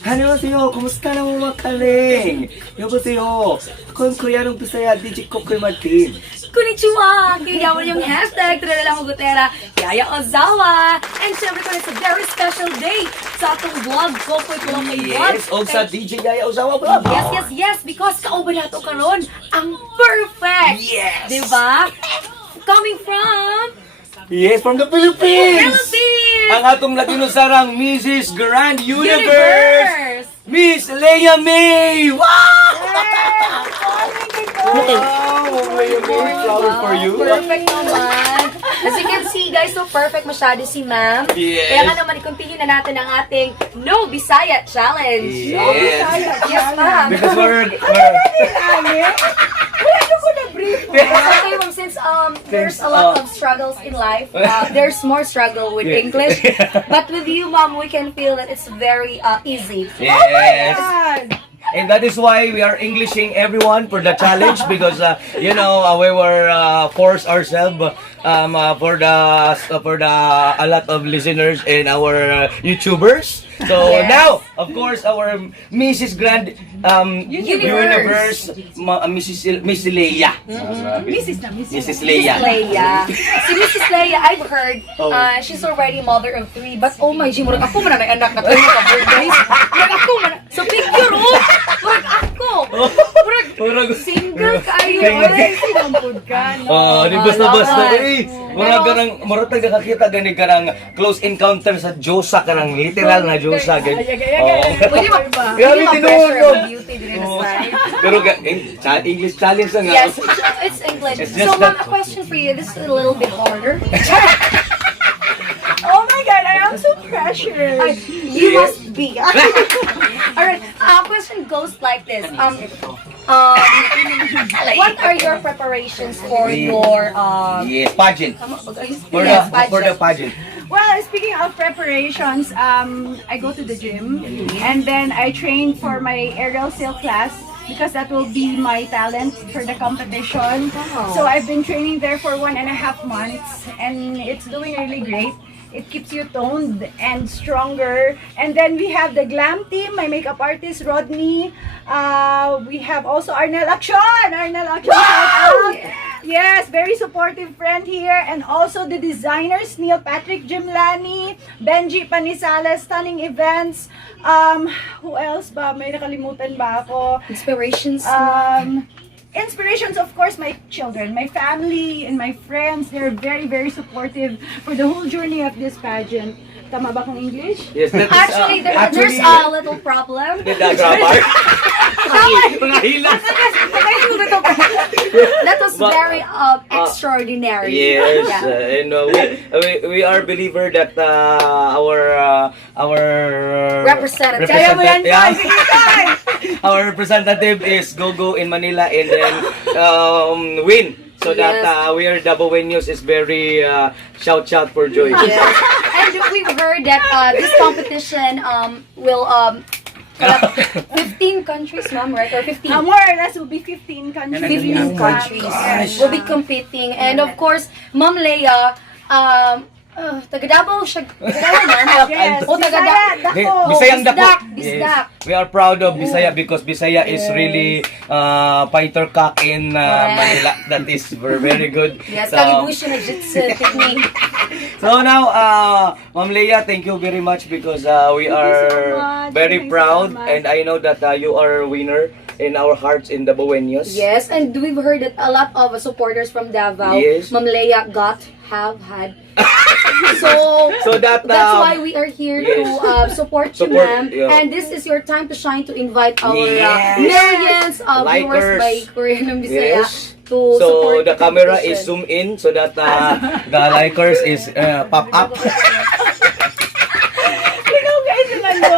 안녕하세요. kumusta na mga kaleng? 여보세요. Ako yung Koreanong Bisaya, DJ Kokoy Martin. Konnichiwa! Kaya mo yung hashtag Tralala mo Gutera, Yaya Ozawa! And syempre ko, it's a very special day sa atong vlog, Kokoy Kulokay Vlog. Yes, o sa DJ Yaya Ozawa Vlog. Yes, because kauban nato karon ang perfect! Yes! Diba? Coming from Yes, from the Philippines! Philippines! Ang atong Latino sarang Mrs. Grand Universe! Miss Leia May! Wow! Wow! Leia May, flower for you. Perfect naman. As you can see, guys, so perfect masyado si ma'am. Yes. Kaya nga naman, i-continue na natin ang ating No Bisaya Challenge. Yes. No Bisaya. Yes, ma'am. Because we're Okay, ma'am, since there's a lot of struggles in life, there's more struggle with Yeah. English. But with you, ma'am, we can feel that it's very easy. Yes. And that is why we are Englishing everyone for the challenge because we were forced ourselves for the a lot of listeners and our YouTubers. So Yes. now, of course, our Mrs. Grand Universe, Miss Leia. Mrs. Leia. Leia. Si Mrs. Leia, I've heard, Oh. she's already mother of 3, but oh my G, murag ako man na may anak na tayo ka-birthdays. Murag ako man, so picture, oh! Murag ako! Murag single kayo, eh! Sinampod ka, no? Oh, di basta-basta eh. Murag Pero- karang murag taga kakita gani karang close encounter sa Diyosa karang literal na Diyosa gani. Pwede ba? Grabe, Pwede ba tinuod pressure mo. of beauty din na side? Pero English challenge na nga. Yes, it's English. It's just So, ma'am, that- a question for you. This is a little bit harder. Oh my god, I am so pressured. You must be. Alright, question goes like this. What are your preparations for your Yes, pageant. For yes, the pageant. Well, speaking of preparations, I go to the gym and then I train for my aerial sail class because that will be my talent for the competition. So I've been training there for 1.5 months and it's doing really great. It keeps you toned and stronger. And then we have the glam team, my makeup artist Rodney. We have also Arnel Action. Shout out. Yes, very supportive friend here. And also the designers, Neil Patrick Jimlani, Benji Panisales, Stunning Events. Who else ba? May nakalimutan ba ako? inspirations? Inspirations, of course, my children, my family, and my friends. They're very, very supportive for the whole journey of this pageant. Tama ba kong English? Yes, that is, Actually, there's a little problem. grammar. Mga hilas. That was very extraordinary. Yes, Yeah. and we are believer that our Representative. Kaya mo yan, yeah, boy! Sige, boy! our representative is Gogo in Manila and then win. So that Yes. we are Double Win News is very shout for joy. Yes. And we've heard that this competition will 15 countries, ma'am, right? Or 15? More or less will be 15 countries. 15 countries Yes. will be competing. And of course, Ma'am Leia, taga Davao siya. Taga Davao, ma'am? Yes, O taga Bisaya, Di- Dako. Bisayang Dako. Bisdak. Yes. We are proud of Bisaya because Bisaya is really fighter cock in Manila. That is very good. Yes, So, kalibush na jitsu technique. so now, Ma'am Leia, thank you very much because we are much. very Thank you so proud much. and I know that you are a winner in our hearts in the Buenos. Yes, and we've heard that a lot of supporters from Davao, Yes. Ma'am Leia had. So that that's why we are here yes. to support you, Support, ma'am. yeah. And this is your time to shine to invite our Yes. millions of Likers. viewers by Korean and Bisaya Yes. to So support the camera is competition. zoom in so that the likers is pop up. Ikaw guys naman mo.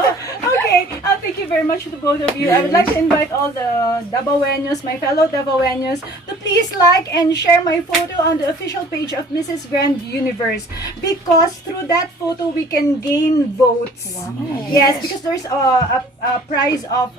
Okay, thank you very much to both of you. I would like to invite all the Davaoeños, my fellow Davaoeños, to please like and share my photo on the official page of Mrs. Grand Universe, because through that photo we can gain votes. Wow. Yes, because there's a prize of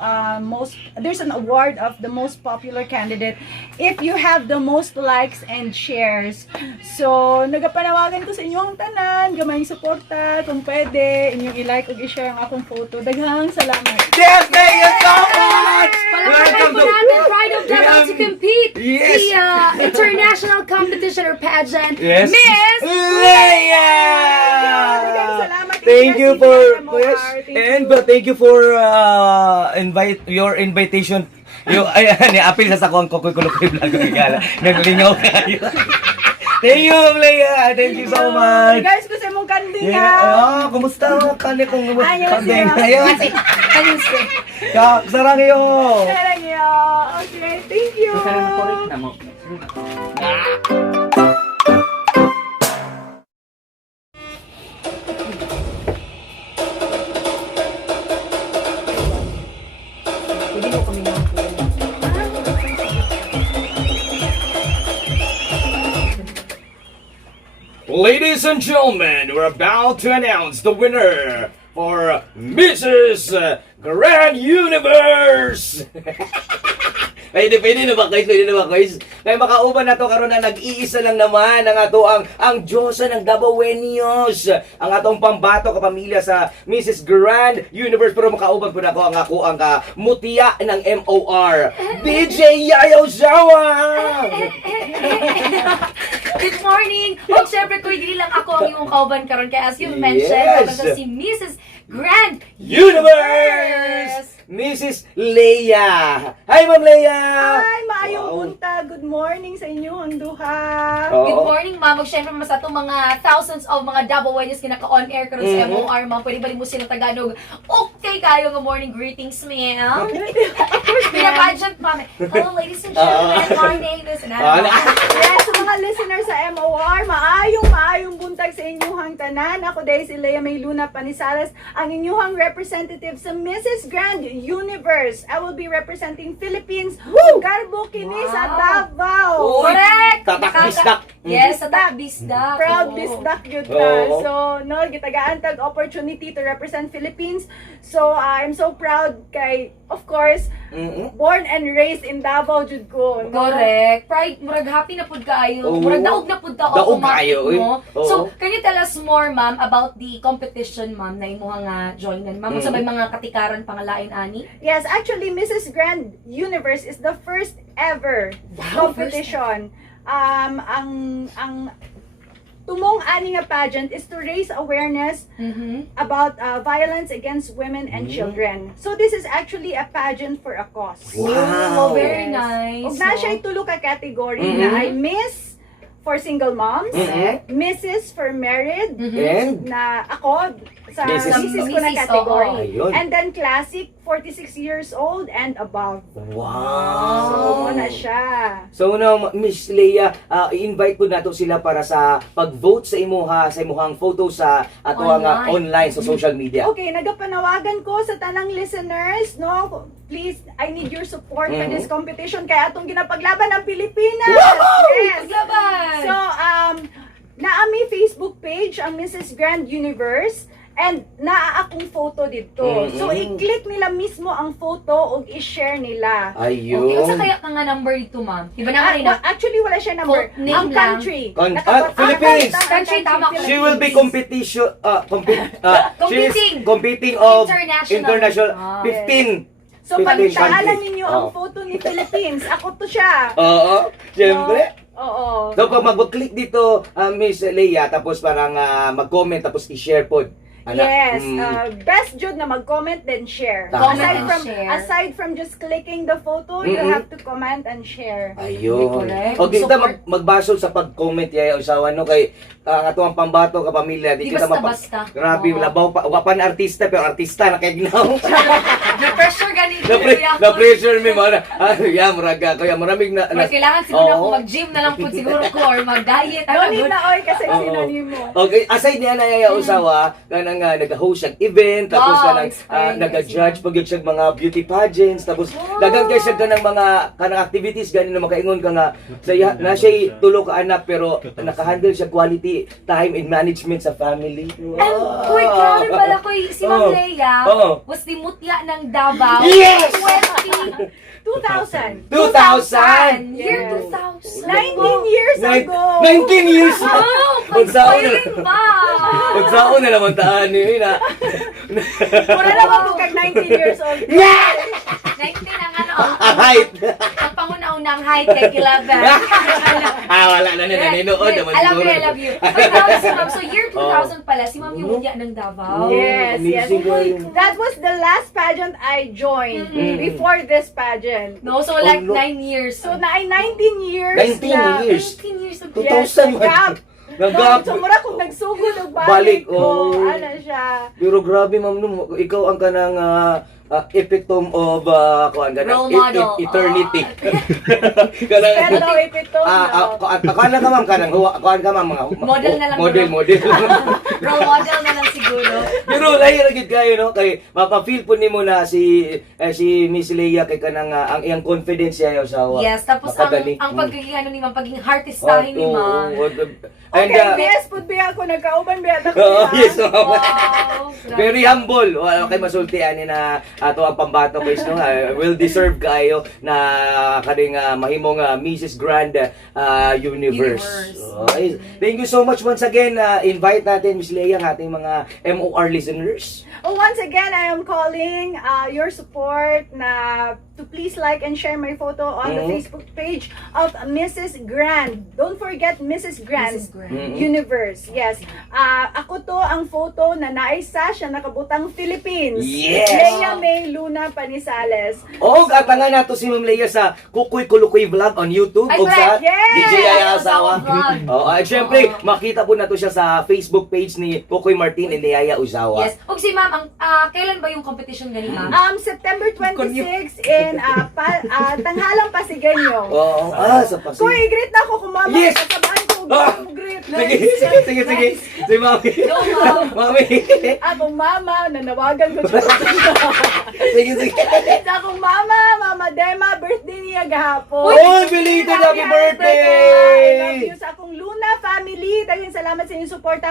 there's an award of the most popular candidate if you have the most likes and shares. So, nagapanawagan ko sa inyong tanan, gamayng suporta, kung pwede, inyong i-like o i-share ang akong photo. Daghang salamat. Yes, thank you so much! Palakpakan po natin Pride of Davao to compete Yes. the international competition or pageant, Yes. Miss Leia! Daghang salamat. Thank you for MOR. and thank you for your invitation. Ni apil sa sakong ko vlog gala. Naglingaw kayo. Thank you, Leia. Thank you so much. Guys, gusto mong kanding Yeah. Kumusta mo kani kung Ayos, kandeng? ayos. Ayos. Sarang iyo. Sarang iyo. Okay, thank you. Pwede mo kami ng Ladies and gentlemen, we're about to announce the winner for Mrs. Grand Universe! Pwede na ba guys? Kaya makauban na to karon na nag-iisa lang naman ang ato ang Diyosa ng Davaoeños, ang atong pambato kapamilya sa Mrs. Grand Universe, pero makauban po na ako ang mutiya ng MOR, DJ Yayo Zawa! Good morning! O, syempre ko, hindi lang ako ang iyong kauban karon kaya as you mentioned, Yes. yes. Si Mrs. Grand Universe! Mrs. Leia! Hi, Ma'am Leia! Hi, maayong Wow. punta. Good morning sa inyo, ang duha. Oo. Good morning, ma'am. Siyempre, mas atong mga thousands of mga Davaoeños kinaka-on air karon sa Mhm. MOR, ma'am. Pwede ba mo silang Tagalog? Okay kayo. Good morning. Greetings, ma'am. Pina-pageant, ma'am. Hello, ladies and gentlemen. My name is... Yes, sa mga listeners sa MOR, maayong buntag sa inyuhang tanan. Ako dahil si Leia May Luna Panisalas, ang inyuhang representative sa Mrs. Grand Universe. I will be representing Philippines. Garbo kini sa Davao. Correct! Tatak bisdak. Yes, tatak bisdak. Proud Oo. bisdak yun Oo. ka. So, no, gitagaan tag opportunity to represent Philippines. So, I'm so proud kay, of course, born and raised in Davao, jud ko. No? Correct. Pride, murag happy na pud kaayo. Oo. Murag daog na pud ka Daog automatic kaayo, eh. mo. Oo. So, can you tell us more, ma'am, about the competition, ma'am, na imuha nga joinan? Ma'am, sa may mga katikaran pangalain ani? Yes, actually, Mrs. Grand Universe is the first ever Wow, competition. Ang tumong ani nga pageant is to raise awareness about violence against women and children. So this is actually a pageant for a cause. Wow. Very Yes. nice. Ug na no? siya tulo ka category na ay Miss for single moms, Mrs. for married, And na ako sa Mrs. Mrs. ko na Mrs. category. oo. Ayun. And then classic, 46 years old and above. So, wow. na siya. So now, Miss Leia, i-invite po nato sila para sa pag-vote sa imuhang photo sa ato nga online sa social media. Okay, nagapanawagan ko sa tanang listeners, no? Please, I need your support for this competition kaya atong ginapaglaban ng Pilipinas. Yes. Paglaban! So, naami Facebook page ang Mrs. Grand Universe and naa akong photo dito. So, i-click nila mismo ang photo ug i-share nila. Okay, Ayun. unsa kaya ka nga number dito, ma'am? Iba na rin na. Actually, wala siya number. Name Ang lang. country. Philippines. Country, tama ko. She will be competition she is Competing. competing of International. international 15. So, 15 pagtaalan countries. ninyo ang photo ni Philippines. Ako to siya. Oo, siyempre. Oo. So pag mag-click dito, Miss Leia, tapos parang mag-comment, tapos i-share po. Yes, best jud na mag-comment then share. Tama. Aside from just clicking the photo, you have to comment and share. Ayun. Correct. Okay, kita Support. magbasol sa pag-comment yaya usawan no kay ang ato ang pambato ka pamilya Di kita basta-basta. Grabe, Oo. labaw pa wapan artista pero artista na kay ginaw. Na-pressure ganito. kuya. Na-pressure me mo. Yeah, muraga. Kaya maraming na... Mas kailangan siguro ako Oo. mag-gym na lang po siguro ko or mag-diet. No need na oy kasi Oo. sinonym mo. Okay, aside niya na yaya usawa, kanang nag-host siya event, tapos Wow, kanang inspiring nag-judge pag siya mga beauty pageants, tapos dagang kay siya kanang mga kanang activities ganin na makaingon ka nga saya na siya tulo ka anak pero naka-handle siya quality time and management sa family. And kuy, grabe pala ko si Ma'am Oo. Leia Oo. was the mutya ng Davao. Yes! 2000. 2000! Year Yes. 2000. 19 years ago. 19 years! Wow! Pagsaon Pagsaon pa! Pagsaon na naman taan ni na. Mura na ba kung kag 19 years old? 19 ang ano, Ah, height! ang panguna-unang height kay Kilaban. Wala na nila. Ninood naman I love you, siguro. I love you. But grabe si Ma'am. So year 2000 pala, si Ma'am yung mutya ng Davao. Yes, yes. Amazing, girl. That was the last pageant I joined before this pageant. No, so like Oh, no. 9 years. So na 19 years 19 na. years. 19 years ago. 2000 nag-gap. Nag-gap. So mura kung nagsugod og Balik, balik oh. ko. Ano siya? Pero grabe ma'am no, ikaw ang kanang epitome of kuan Role model. eternity. kanang Pero ipito. kuan na ka ma'am kanang kuan ka ma'am mga Model na lang model bro. model. Role model na lang siguro. Pero lahi ra gid kayo no kay mapa-feel po nimo na si Miss Leia kay kanang ang iyang confidence siya sa usawa. Yes, tapos ang Makadali. pagiging ano ni Ma'am, pagiging artistahin ni Ma'am. And Okay, yes, pud biya ako nagkauban biya ako. yes, ma'am. Wow. Very humble. Wala kay masultian ni na ato ang pambato guys no. Will deserve kayo na kading mahimong Mrs. Grand Universe. Okay. Thank you so much once again. Invite natin Miss Leia ang ating mga MOR listeners. Oh, once again, I am calling your support na to please like and share my photo on the Facebook page of Mrs. Grand. Don't forget Mrs. Grand, Mrs. Grand. Universe. Yes. Ako to ang photo na naisa siya nakabutang Philippines. Yes! Leia May Luna Panisales. O katangan nato si Ma'am Leia sa Kukoy Kulukoy Vlog on YouTube Ay, o sa correct. Yes! DJ Yaya Asawa. Vlog. At syempre, makita po nato siya sa Facebook page ni Kukoy Martin and ni Yaya Uzawa. Yes. Og si Ma'am, kailan ba yung competition gani Ma'am? September 26 in Tanghalang Pasigenyo. Oo, sa Pasig. Kuya, i-greet na ako kung mama. Yes! Kasabaan ko. Ah! Greet. Sige. Si Mami. No, Ma'am. Mami. Akong mama, nanawagan ko siya. Sige. Sa akong mama, Mama Dema, birthday niya gahapon. Oh, belated happy birthday! I love you. Sa akong Luna family, daghang salamat sa inyong suporta.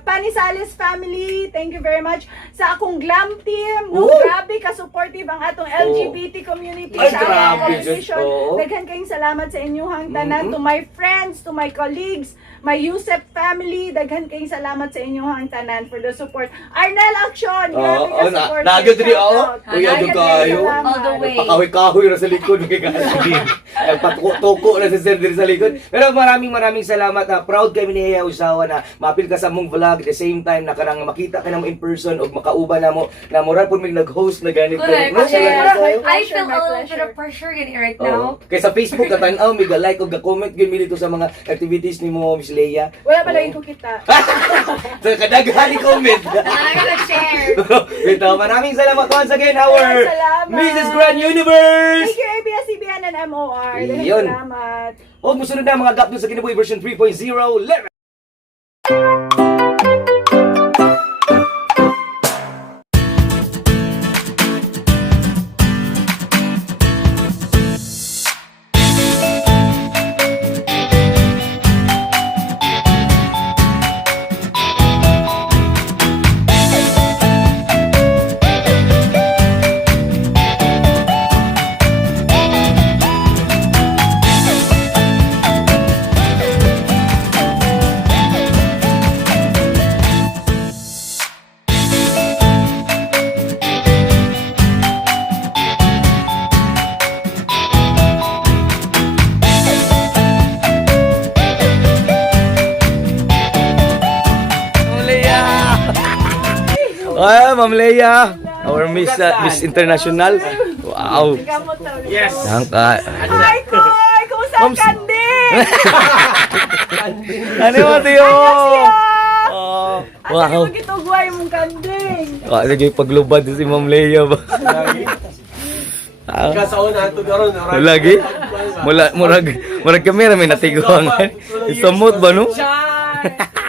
Panisales family, thank you very much. Sa akong Glam team, no, Oh! grabe ka-supportive ang atong LGBT community Ay, sa grabe, competition. Diyos ko. Daghan kayong salamat sa inyong tanan. To my friends, to my colleagues, my Yusef family, daghan kayong salamat sa inyong tanan for the support. Arnel Action, grabe ka support. Nagyo diri ako. Shout out. Kuya Nagyo do kayo. salamat. All the way. Pakahoy-kahoy na sa likod kay Kalabin. Patuko na si Sir diri sa likod. Pero maraming salamat. Proud kami ni Yaya Uzawa na mapil ka sa mong vlog at the same time na kanang makita ka na mo in person o makauban na mo na moral po may nag-host na ganito. Correct. No, salamat kayo. I feel My a little pleasure. bit of pressure gani right Oo. now. Kaya sa Facebook katanaw may like o ga-comment gyud mi dito sa mga activities ni mo Miss Leia. Wala pa lagi ko kita. So kadaghan ni comment. I'm gonna share. Ito, maraming salamat once again our Salamat. Mrs. Grand Universe. Thank you ABS-CBN and MOR. Dahil Yun. salamat. O musunod na mga gap dun sa Kinabuhi version 3.0. Let's Ma'am Leia, our Miss International. Wow. Gamot daw. Yes. Hi, Koy! Kumusta ang kanding? Ano mo tiyo? Siya! Oh, Asa wow. mo gitugway mong kanding? Lagi paglubad si Ma'am Leia ba? Kasauna ito karon. Lagi? Murag kamera may natiguan. Isamot ba no? Char!